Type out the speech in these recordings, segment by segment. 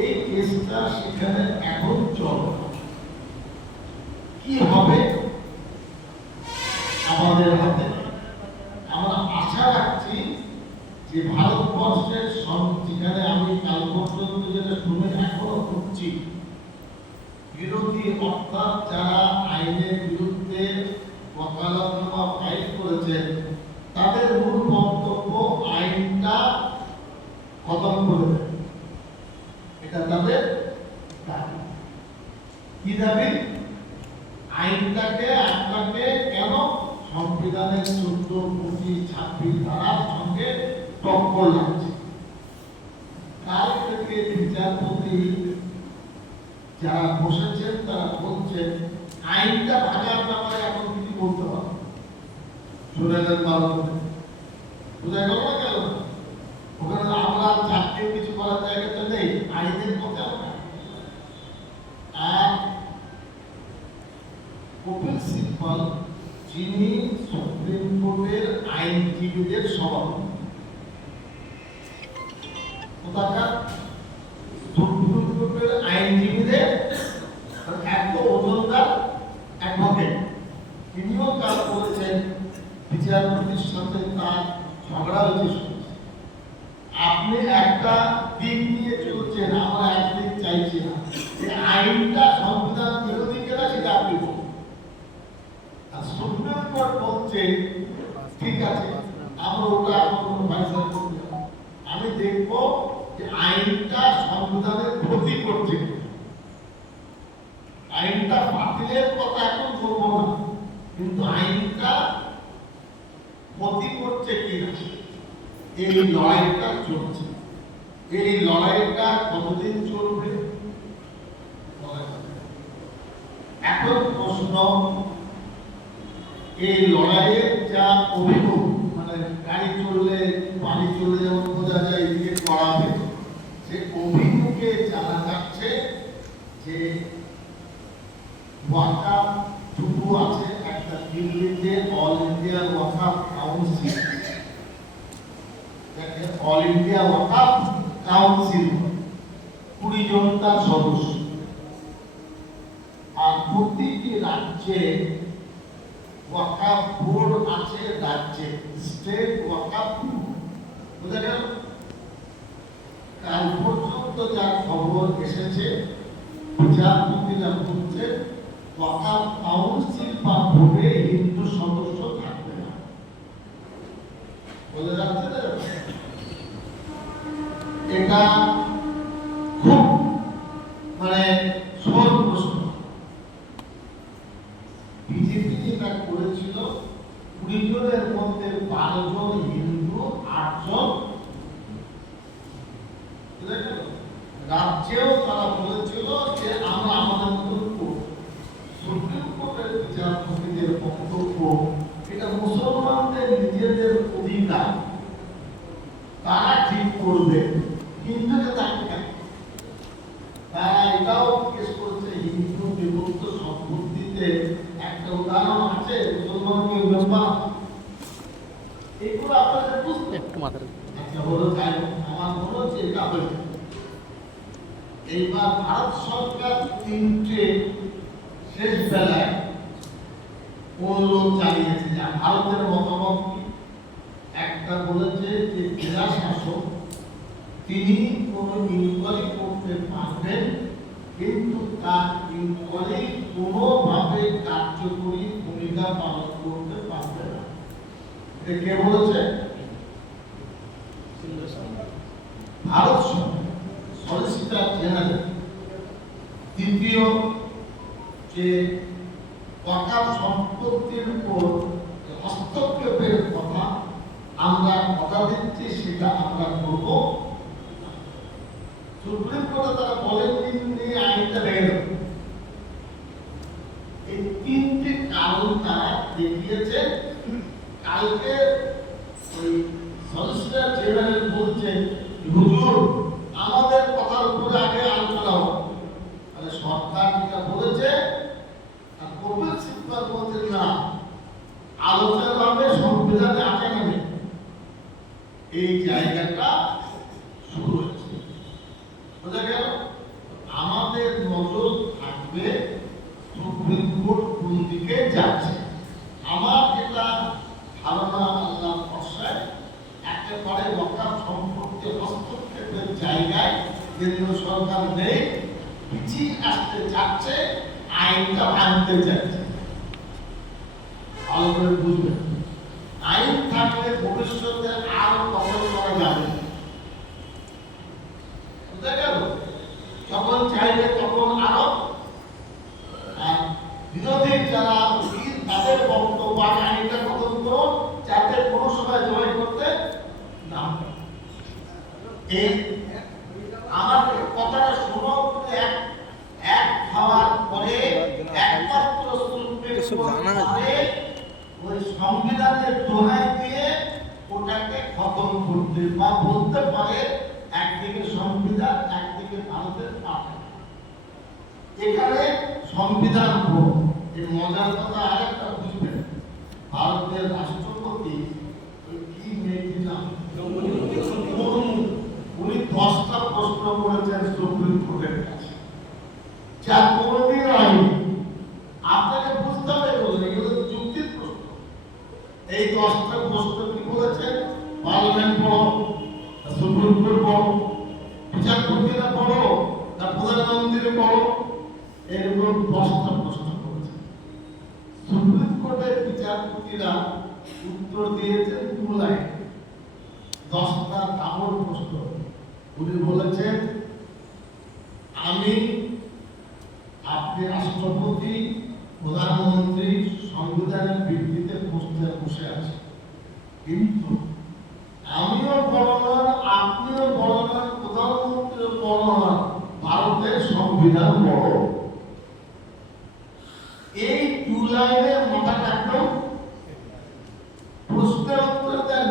এই কেসটা সেখানে এখন চলে কি হবে আমাদের হাতে আমরা আশা রাখছি যে ভারতবর্ষের সব যেখানে আমি কাল পর্যন্ত যেটা শুনে এখনও খুঁজছি বিরোধী অর্থাৎ যারা আইনের বিরুদ্ধে ওকালতনামা ফাইল করেছেন তাদের মূল বক্তব্য আইনটা খতম করে দেয় এটা তাদের দাবি কি দাবি আইনটাকে আপনাকে কেন সংবিধানের চোদ্দ পঁচিশ ছাব্বিশ ধারার সঙ্গে টক্কর লাগছে কাল থেকে বিচারপতি যারা বসেছেন তারা বলছেন আইনটা ভাগার ব্যাপারে এখন কিছু বলতে হবে শুনেলেন ভালো করে। বোঝা গেল না গেল না? ওখানে আমরা চাকরির কিছু করার জায়গাটা নেই আইনের কথা না আর কপিল সিব্বল যিনি সুপ্রিম কোর্টের আইনজীবীদের সভাপতি কোথাকার? সুপ্রিম কোর্টের আইনজীবীদের এত ওজনদার অ্যাডভোকেট। তিনিও কাজ করেছেন, বিচারপতির সাথে তার ঝগড়া হয়েছে। আপনি একটা দিক নিয়ে চলছেন আমরা একদিক চাইছি না যে আইনটা সংবিধান বিরোধী কিনা সেটা আপনি বলুন আর সুপ্রিম বলছে, ঠিক আছে, আমরা ওটা কোনো ফাইসলা করতে হবে। আমি দেখব যে আইনটা সংবিধানের ক্ষতি করছে আইনটা বাতিলের কথা এখন বলব না, কিন্তু আইনটা ক্ষতি করছে কিনা, এই লড়াইটা চলছে এই লড়াইটা কতদিন চলবে। এখন প্রশ্ন এই লড়াইয়ের যা অভিযোগ মানে গাড়ি চললে পানি চলে যেমন বোঝা যায়, এদিকে করাবে সে অভিযোগে জানা যাচ্ছে যে ওয়াকাফ দুটো আছে একটা দিল্লিতে all India Waqf council all India Waqf council কুড়ি জন তার সদস্য। আর প্রতিটি রাজ্যে ওয়াকাফ বোর্ড আছে রাজ্যে স্টেট ওয়াকাফ বুঝা গেল? কাল পর্যন্ত যা খবর এসেছে বিচারপতিরা বলছে ওয়াকাফ কাউন্সিল বা বোর্ডে হিন্দু সদস্য থাকবে না বলে যাচ্ছে না এটা খুব মানে সহজ প্রশ্ন বিজেপি যেটা করেছিল কুড়ি জনের মধ্যে বারো জন হিন্দু আটজন বুঝা গেল? রাজ্যেও তারা বলেছিল যে আমরা আমাদের মতন করব। সুপ্রিম কোর্টের বিচারপতিদের বক্তব্য এটা মুসলমানদের নিজেদের অধিকার। তারা ঠিক করবে হিন্দুকে তাকে তারা এটাও জিজ্ঞেস করছে হিন্দু বিভক্ত সম্পত্তিতে একটা উদাহরণ আছে মুসলমানকে মেম্বার এগুলো আপনাদের বুঝতে একটু মাথার আচ্ছা হলো হোক, আমার মনে হচ্ছে এটা হয়েছে। এইবার ভারত সরকার তিনটে শেষ বেলায় অনুরোধ চালিয়েছে যে ভারতের মতামত কি একটা বলেছে যে জেলা শাসক তিনি কোনো ইনকোয়ারি করতে পারবেন কিন্তু তার ইনকোয়ারি কোনোভাবে কার্যকরী ভূমিকা পালন করতে পারবে না। কে বলেছে ভারত সলিসিটার জেনারেল দ্বিতীয় যে ওয়াকাফ সম্পত্তির উপর যে হস্তক্ষেপের কথা আমরা কথা দিচ্ছি সেটা আমরা করব সুপ্রিম কোর্টে তারা বলেন তিনি আইনটা ভেঙে দেবেন এই তিনটি কারণ তারা দেখিয়েছে কালকে ওই সলিসিটার জেনারেল বলছেন হুজুর আমাদের কথার উপরে আগে আলোচনা হোক তাহলে সরকার যেটা বলেছে আর কপিল সিব্বল না আলোচনা হবে সংবিধানে আছে নেবে। এই জায়গাটা শুরু হয়েছে বোঝা গেল আমাদের নজর থাকবে সুপ্রিম কোর্ট কোন দিকে যাচ্ছে আমার যেটা ধারণা আল্লাহ ভরসায় একেবারে ওয়াকার সম্পত্তি হস্তক্ষেপের জায়গায় কেন্দ্রীয় সরকার নেই পিছিয়ে আসতে চাচ্ছে আইনটা ভাঙতে চাচ্ছে ভালো করে বুঝবেন আইন থাকলে ভবিষ্যতে আরও কখন করা যাবে বুঝা গেল যখন চাইবে তখন আরও আর বিরোধী যারা উকিল তাদের বক্তব্য আগে আইনটা করো যাতে কোনো সময় জয় করতে না এই আমার কথাটা শুনো এক এক হওয়ার পরে একমাত্র সুপ্রিম ওই সংবিধানের দোহাই দিয়ে ওটাকে খতম করতে বা বলতে পারে একদিকে সংবিধান একদিকে ভারতের পাঠান এখানে সংবিধান বড়। মজার কথা আরেকটা বুঝবেন, ভারতের রাষ্ট্রপতি কি মেয়েটির নাম। উনি দশটা প্রশ্ন করেছেন সুপ্রিম কোর্টের কাছে যা কোনোদিন হয়নি আপনাকে বুঝতে হবে এগুলো এগুলো যুক্তির প্রশ্ন এই দশটা প্রশ্ন কি বলেছেন পার্লামেন্ট বড় সুপ্রিম কোর্ট বড় বিচারপতিরা বড় না প্রধানমন্ত্রী বড় এরকম দশটা প্রশ্ন করেছে সুপ্রিম কোর্টের বিচারপতিরা উত্তর দিয়েছেন দু লাইন দশটা কামড় প্রশ্ন উনি বলেছেন আমি আপনি রাষ্ট্রপতি প্রধানমন্ত্রী সংবিধানের ভিত্তিতে বসতে বসে আছে কিন্তু আমিও বড় নন আপনিও বড় নন প্রধানমন্ত্রীও বড় নন ভারতের সংবিধান বড় এই দু লাইনের মাথা কাটলো প্রশ্নের উত্তর দেন।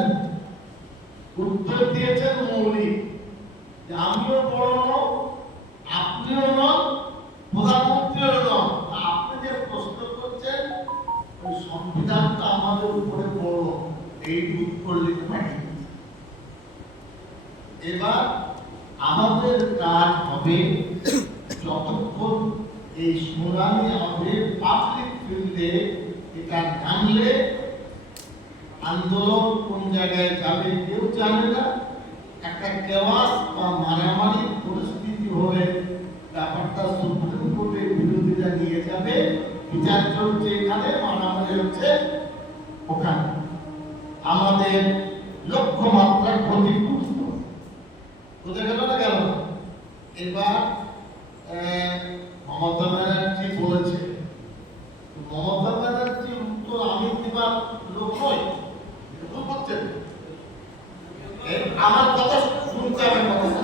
উত্তর দিয়েছেন মৌলিক আমিও বড় নন আপনিও নন, প্রধানমন্ত্রীও নন। আপনি যে প্রশ্ন করছেন, ওই সংবিধানটা আমাদের উপরে বড়। এই লিখতে পারি এবার আমাদের কাজ হবে যতক্ষণ এই শুনানি হবে ফিল্ডে এটা জানলে আন্দোলন কোন জায়গায় যাবে কেউ জানে না। একটা কেওয়াস বা মারামারি পরিস্থিতি হলে ব্যাপারটা সুপ্রিম কোর্টে বিরোধীরা নিয়ে যাবে। বিচার চলছে এখানে, মারামারি হচ্ছে ওখানে। আমাদের লক্ষ্যমাত্রা ক্ষতিগ্রস্ত। বোঝা গেল না গেল? এবার মমতা ব্যানার্জি বলেছে মমতা ব্যানার্জির উত্তর আমি দিবার লোক নই বুঝতে পারছেন এ, আমার কথা শুনতে হবে কথা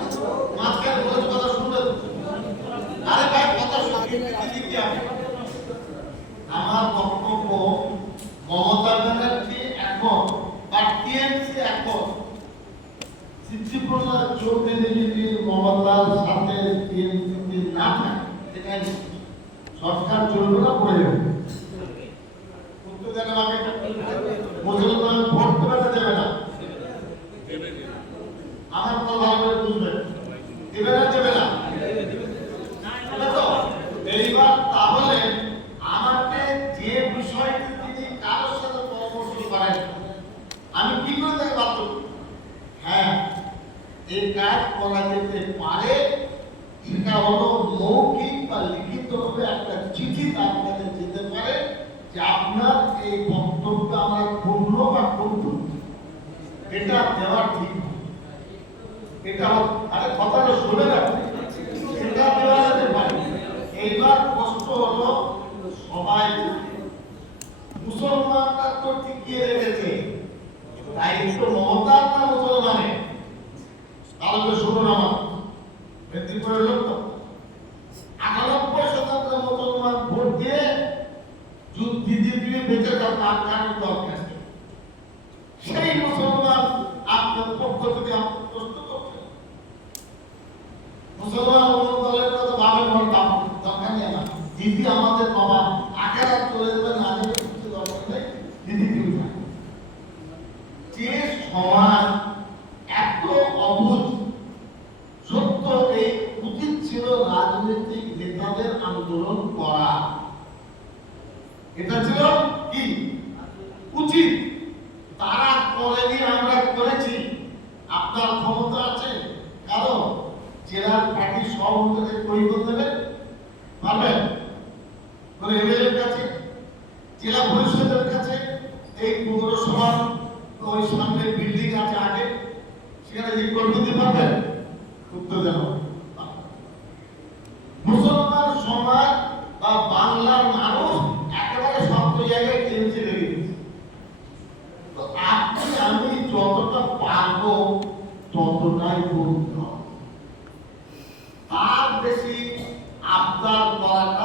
মাঝখানে বলেছে কথা শুনবে তো? আরে ভাই কথা শুনতে দিতে হবে আমার বক্তব্য মমতা ব্যানার্জি এখন বা টিএমসি এখন সিদ্ধিপ্রসাদ চৌধুরী যদি মমতার সাথে টিএমসি না থাকে সেখানে সরকার চলবে না করে যাবে? উত্তর দেন আমাকে মুসলমান ভোট করে দেবে না আমার কথা ভালো করে বুঝবেন দেবে না দেবে না দেবে তো? এইবার তাহলে আমাকে যে বিষয়টি তিনি কারোর সাথে পরামর্শ করেন আমি কি করে তাকে বাধ্য করি? হ্যাঁ এই কাজ করা যেতে পারে সেটা হলো মৌখিক বা লিখিত ভাবে একটা চিঠি তার কাছে যেতে পারে যে আপনার এই বক্তব্য আমরা পূর্ণ বা পূর্ণ দেওয়া ঠিক। এটা আরে কথাটা শুনে রাখবে আপনার দ্বারা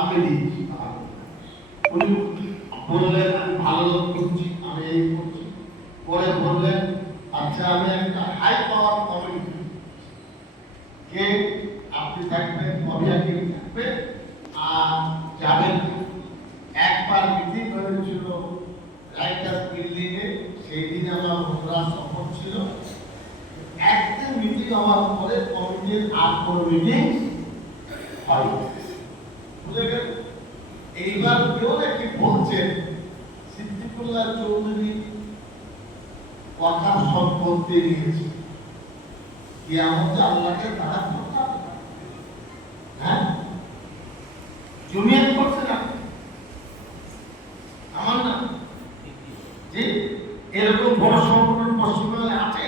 আমি দিচ্ছি উনি বললেন ভালো লোক করছি, আমি এই করছি। পরে বললেন আচ্ছা আমি একটা হাই পাওয়ার কমিউনিটি কে? আপনি থাকবেন অভিয়া কেউ থাকবে, আর যাবেন একবার মিটিং হয়েছিল রাইটার বিল্ডিংয়ে, সেই দিন আমার ঘোরা সফর ছিল। একটা মিটিং হওয়ার পরে কমিটির আর কোনো মিটিং হয় এইবার কেউ নাকি বলছেন, সিদ্দিকুল্লাহ চৌধুরী কথা সম্পত্তি নিয়েছে। কি আমাদের আল্লাহকে তারা হ্যাঁ? করছে না? আমার না? যে এরকম বড় সংগঠন পশ্চিমবঙ্গে আছে?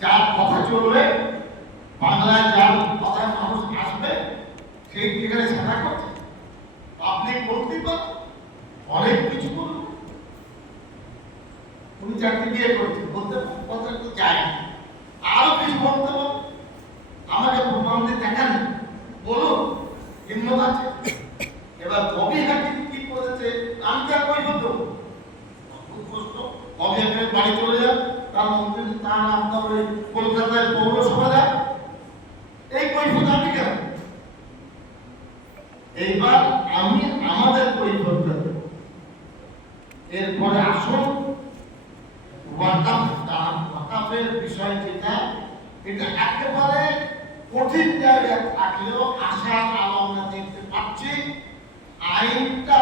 যার কথা চলবে এইবার আমি আমাদের পরিবর্তন এরপরে আসুন ওয়াকাফের বিষয় যেটা, এটা একেবারে কঠিন জায়গায় থাকলেও আলো আমরা দেখতে পাচ্ছি, আইনটা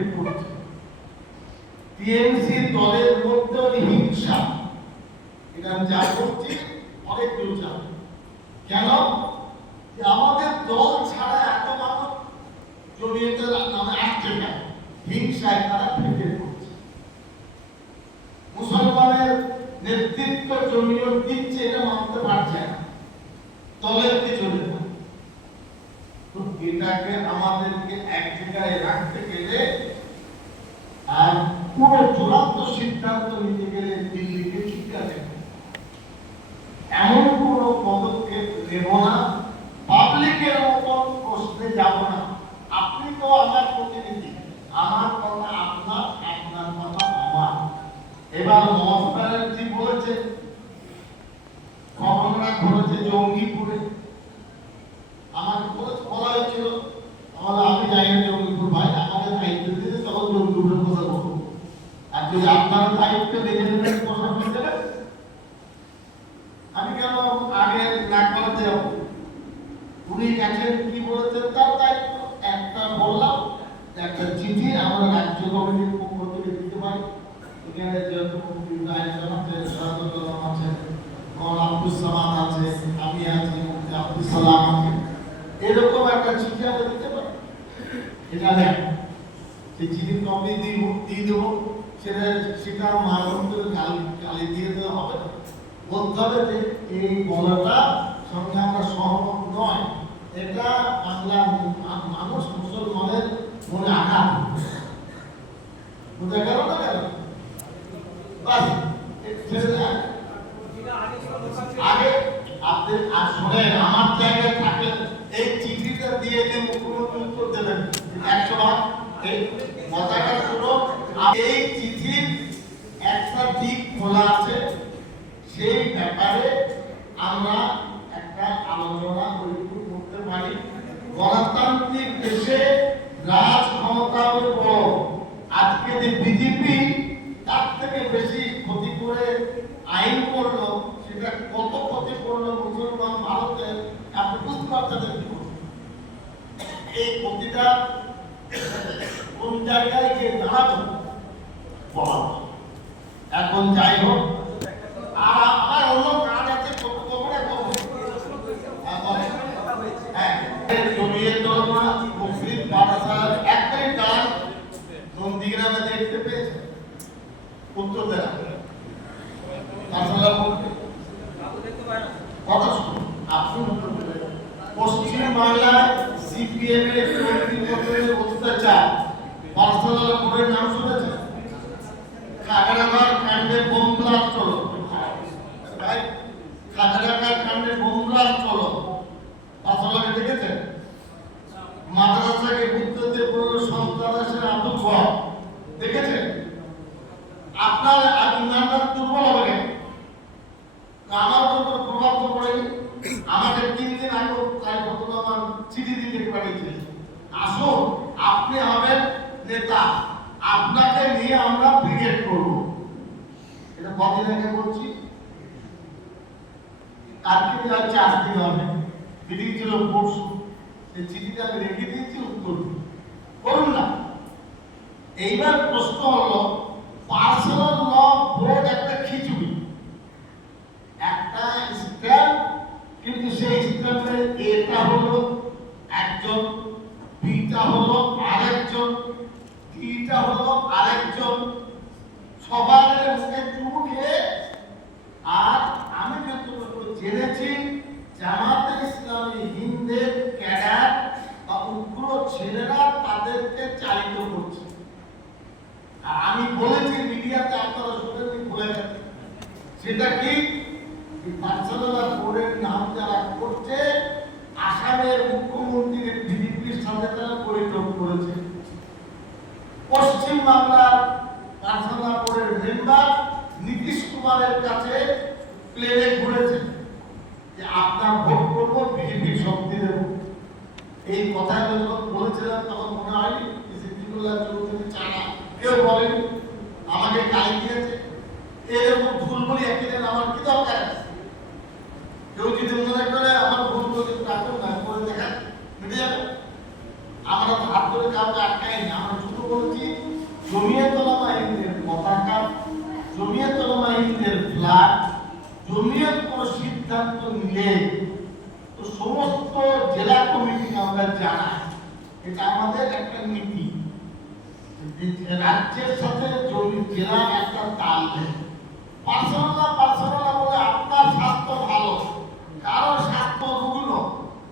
ফেটে পড়ছে টিএমসি দলের মধ্যে হিংসা। এটা যা করছি, অনেক দূর যাবে কেন? আমাদের দল ছাড়া এত মানুষ জমিয়তের নামে আসছে না। হিংসায় তারা ফেটে পড়ছে। মুসলমানের নেতৃত্ব জমিয়ত দিচ্ছে এটা মানতে পারছে না। দলের পিছনে না। এটাকে আমাদেরকে এক জায়গায় রাখতে গেলে আর পুরো চূড়ান্ত সিদ্ধান্ত নিতে গেলে দিল্লিকে ঠিক আছে এমন কোনো পদক্ষেপ নেব না। পাবলিকের মতন প্রশ্নে যাব না। আপনি তো আমার প্রতিনিধি। আমার কথা আপনার আপনার কথা আমার। এবার মমতা ব্যানার্জি বলেছে ঘটনা ঘটেছে জঙ্গিপুরে আমাকে বলে- বলা হয়েছিল তাহলে আমি যাই না জঙ্গিপুর ভাই আমাকে দায়িত্ব দিতে তখন জঙ্গিপুরের কথা বলব আর যদি আপনার দায়িত্ব নিজে নিজের কথা বলতে দেবেন আমি কেন আগে না করতে যাব উনি গেছেন কি বলেছেন তার দায়িত্ব একটা বললাম একটা চিঠি আমরা রাজ্য কমিটির পক্ষ থেকে দিতে পারি এখানে যেহেতু বিভিন্ন আয়োজন আছে সরাসরি আছে মৌলানা আব্দুল সালাম আছে আমি আছি মুফতি আব্দুল সালাম আছে এরকম একটা চিঠি আমরা দিতে পারি দেখ সেই চিঠি কপি দিব দিয়ে দেবো, সেটা সেটা গালি গালি দিয়ে দেওয়া হবে না। বলতে হবে যে এই বলাটা সঙ্গে আমরা সহমত নয়। এটা বাংলার মানুষ মুসলমানের মনে আঘাত বুঝা গেল না গেল। আগে আপনি আর শোনেন, আমার জায়গায় থাকলে এই চিঠিটা দিয়ে যে মুখ্যমন্ত্রী উত্তর দেবেন। একশো খোলা আছে সেই ব্যাপারে আমরা একটা আলোচনা করতে পারি বড় আজকে যে বিজেপি তার থেকে বেশি ক্ষতি করে আইন করল সেটা কত ক্ষতি করল মুসলমান ভারতের এই ক্ষতিটা জায়গায় গিয়ে দাঁড়াতো এখন যাই হোক আর আমার অন্য কাজ আছে কত করে করব হ্যাঁ, বলেন। হ্যাঁ, জমিয়ে দলমা মুসলিম পাঠশালার একটাই কাজ নন্দীগ্রামে দেখতে পেয়েছে উত্তর দেয় পাঠশালা বলতে কথা শুনুন আপনি উত্তর দেবেন পশ্চিম বাংলায় সিপিএম এর চৌত্রিশ বছরের অত্যাচার পাঠশালা বোর্ডের নাম শুনেছেন খাগড়াবাদ কাণ্ডে বোম ব্লাস্ট হলো ভাই খাগড়াবাদ কাণ্ডে বোম ব্লাস্ট হলো পাঁচলাকে দেখেছেন মাদ্রাসাকে বুদ্ধতে পড়ল সন্ত্রাসের আতঙ্ক দেখেছেন আপনার আর ইমানদার দুর্বল হবে কেন? আমার উপর প্রভাব তো পড়েনি আমাকে তিন দিন আগে তাই ঘটনা আমার চিঠি দিতে পাঠিয়েছিলেন আসুন আপনি হবেন নেতা আপনাকে নিয়ে আমরা ব্রিগেড করব এটা কদিন আগে বলছি কালকে যাচ্ছে আসতে হবে মিটিং ছিল পরশু সেই দিয়েছি উত্তর করুন না। এইবার প্রশ্ন হলো পার্সোনাল ল বোর্ড একটা খিচুড়ি একটা স্ট্যাম্প কিন্তু সেই স্ট্যাম্পে এটা হলো একজন বিটা হলো আরেকজন টিটা হলো আরেকজন সবার মুখে চুমু খেয়ে আর আমি যতটুকু জেনেছি জামাতে ইসলামী হিন্দের ক্যাডার বা উগ্র ছেলেরা তাদেরকে চালিত করছে আর আমি বলেছি মিডিয়াতে আপনারা শুনেনি বলে গেছে সেটা কি পাঠশালা বোর্ডের নাম যারা করছে আসামের মুখ্যমন্ত্রীর বিজেপির সাথে তারা পরিচয় করে বাংলার পার্সোনাপুরের মেম্বার নীতিশ কুমারের কাছে প্লেনে ঘুরেছেন যে আপনার ভোট করব বিজেপি শক্তি দেব। এই কথাটা যখন বলেছিলাম তখন মনে হয়নি সিদ্দিকুল্লাহ চৌধুরী ছাড়া কেউ বলেনি। আমাকে গালি দিয়েছে। এরকম ভুল বলি একদিন আমার কি দরকার আছে? কেউ যদি মনে করে আমার ভুল যদি রাখুন না করে দেখান, মিটে যাবে। আমরা হাত ধরে কাউকে বলছি জমিয়তলা বাহিনীর পতাকা জমিয়তলা বাহিনীর ফ্ল্যাগ জমিয়ত কোনো সিদ্ধান্ত নিলে তো সমস্ত জেলা কমিটিকে আমরা জানাই। এটা আমাদের একটা নীতি। রাজ্যের সাথে জমি জেলার একটা তাল দেয়। পার্সোনাল পার্সোনাল বলে আপনার স্বাস্থ্য ভালো। কারোর স্বাস্থ্য রুগ্ন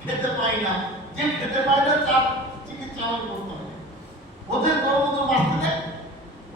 খেতে পাই না। যে খেতে পায় না, তার চিকিৎসা করতে হবে ওদের বড় বাঁচতে দেয়।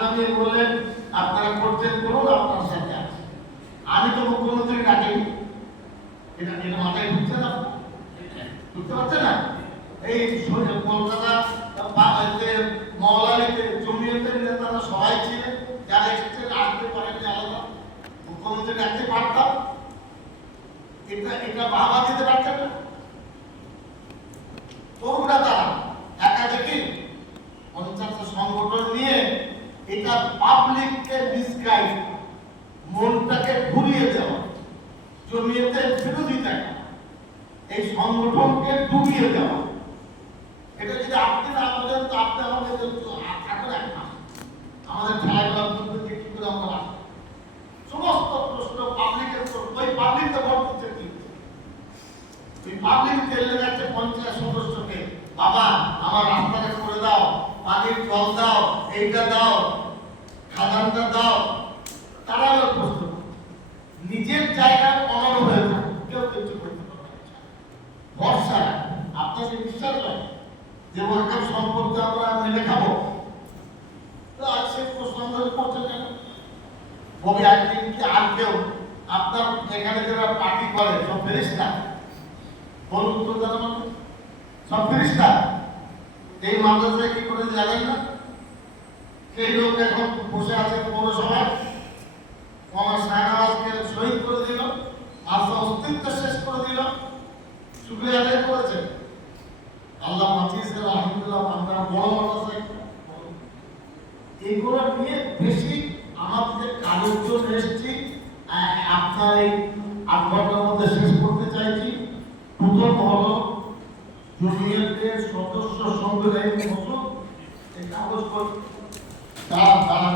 নামিয়ে বললেন, আপনারা করছেন করুন আপনার সাথে আছে আমি তো মুখ্যমন্ত্রী ডাকিনি এটা এটা মাথায় ঢুকছে না? বুঝতে পারছে না? এই কলকাতা মহলালিতে জমিয়তের নেতারা সবাই ছিলেন, যারা এসেছেন আসতে আলাদা। মুখ্যমন্ত্রী ডাকতে পারতাম এটা এটা বাবা দিতে পারতেন না? তরুণরা তারা একা দেখি পঞ্চাশটা সংগঠন নিয়ে এটা পাবলিককে মিসগাইড মনটাকে ঘুরিয়ে দেওয়া। জমিয়েতে বিরোধিতা এই সংগঠনকে ডুবিয়ে দেওয়া এটা যদি আপনি না বলেন তো আপনি আমাদের থাকুন এক মাস আমাদের খেলাধুলা করতে কি করে আমরা বাঁচবো? সমস্ত প্রশ্ন পাবলিকের উপর ওই পাবলিক তো ভোট দিচ্ছে কি ওই পাবলিক তেলে গেছে পঞ্চায়েত সদস্যকে বাবা আমার রাস্তাটা করে দাও পানির জল দাও এইটা দাও খাদানটা দাও তারা হলো প্রশ্ন নিজের জায়গায় অনড় হয়ে থাকে কেউ কিছু করতে পারবে না। ভরসা রাখবেন। আপনাকে বিশ্বাস হয় যে ওয়াকার সম্পর্কে আমরা মেনে খাব তো আজ সে প্রশ্ন আমাদের করছে কেন কবি একদিন কি কেউ আপনার এখানে যারা পার্টি করে, সব ফেরিস্তা বলুন উত্তর দাদা আমাকে সব ফেরিস্তা এই মাদ্রাসায় কি করে জানেন না? সেই লোক এখন বসে আছে পৌরসভায়। আমার শাহনাওয়াজকে শহীদ করে দিল মাদ্রাসা অস্তিত্ব শেষ করে দিল। শুক্রিয়া আদায় করেছে আল্লাহ বাঁচিয়েছে আলহামদুলিল্লাহ আমরা বড় মাদ্রাসায়। এগুলো নিয়ে বেশি আমাদের কাজের জন্য এসেছি। আপনার এই আট ঘণ্টার মধ্যে শেষ করতে চাইছি। প্রথম হল জুনিয়রদের সদস্য সংবিধান এই কাগজপত্র তার তারা